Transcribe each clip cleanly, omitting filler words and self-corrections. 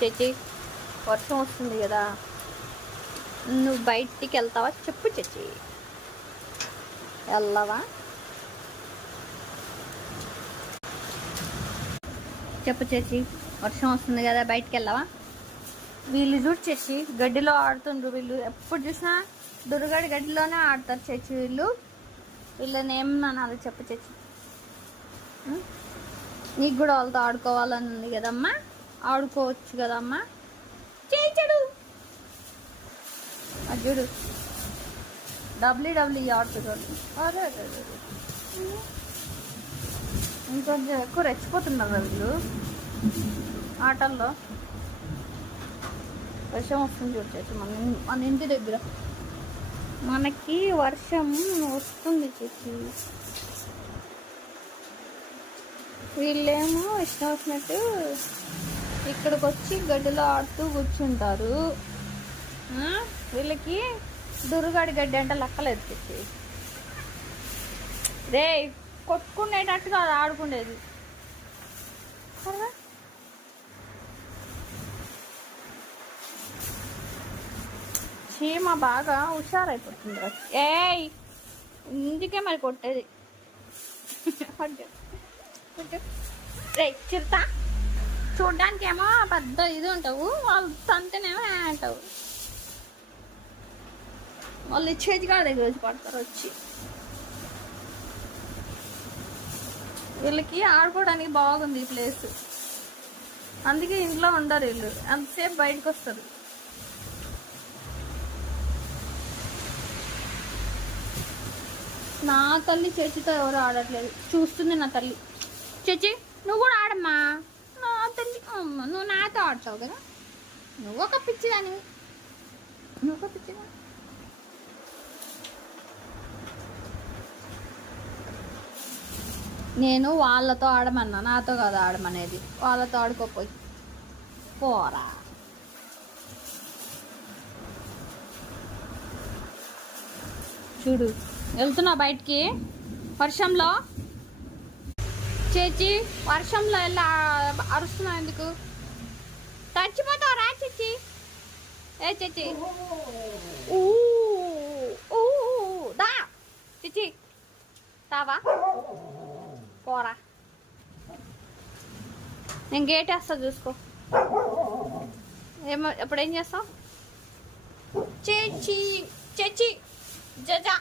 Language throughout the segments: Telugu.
చేచి వర్షం వస్తుంది కదా, నువ్వు బయటికి వెళ్తావా చెప్పు చేచి. వెళ్ళవా చెప్పు చేచి, వర్షం వస్తుంది కదా బయటికి వెళ్ళవా. వీళ్ళు చూడు చేసి గడ్డిలో ఆడుతుండ్రు. వీళ్ళు ఎప్పుడు చూసినా దుర్గడి గడ్డిలోనే ఆడతారు చేచి. వీళ్ళని ఏమనాలి చెప్పు చేచి. నీకు కూడా వాళ్ళతో ఆడుకోవాలని ఉంది కదమ్మా, ఆడుకోవచ్చు కదమ్మా. చేయించడు అది చూడు, డబ్ల్యూడబ్ల్యూ ఆడుతున్నాడు. అరే ఇంకొంచెం ఎక్కువ రెచ్చిపోతున్నారు వీళ్ళు ఆటల్లో. వర్షం వస్తుంది చూడచ్చు మన ఇంటి దగ్గర. మనకి వర్షం వస్తుంది చేసి. వీళ్ళేమో ఇష్టం వచ్చినట్టు ఇక్కడికి వచ్చి గడ్డిలో ఆడుతూ కూర్చుంటారు. వీళ్ళకి దుర్గాడి గడ్డి అంటే లెక్కలేదు తెచ్చి. రే కొట్టుకునేటట్టు కాదు ఆడుకునేది. చీమ బాగా హుషారైపోతుంది. ఏయ్ ఇందుకే మరి కొట్టేది. రే చిరుత చూడ్డానికి ఏమో పెద్ద ఇది ఉంటావు, వాళ్ళు తంతేనేమో అంటావు. వాళ్ళు చేతి కాడ దగ్గర వచ్చి పడతారు వచ్చి. వీళ్ళకి ఆడుకోవడానికి బాగుంది ఈ ప్లేస్, అందుకే ఇంట్లో ఉండరు వీళ్ళు, అంతసేపు బయటకు వస్తారు. నా తల్లి చచ్చితో ఎవరు ఆడట్లేదు, చూస్తుంది నా తల్లి. చచ్చి నువ్వు కూడా ఆడమ్మా. నా తల్లి నువ్వు నాతో ఆడతావు కదా, నువ్వు ఒక పిచ్చిదాని, నువ్వు ఒక పిచ్చిదాని. నేను వాళ్ళతో ఆడమన్నా, నాతో కదా ఆడమనేది. వాళ్ళతో ఆడుకోపోయి పోరా. చూడు వెళ్తున్నా బయటికి వర్షంలో. చేచి వర్షంలో వెళ్ళి అరుస్తున్నావు ఎందుకు? తచ్చిపోతావు రా చేచి. ఏ చేచి దా చిచి తావా పోరా. నేను గేట్ వేస్తా చూసుకో. ఏమో ఎప్పుడేం చేస్తావు? చేచి చేచి జజా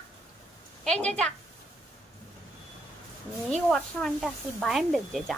ఏ జజా, నీకు వర్షం అంటే అసలు భయం లేదు జజా.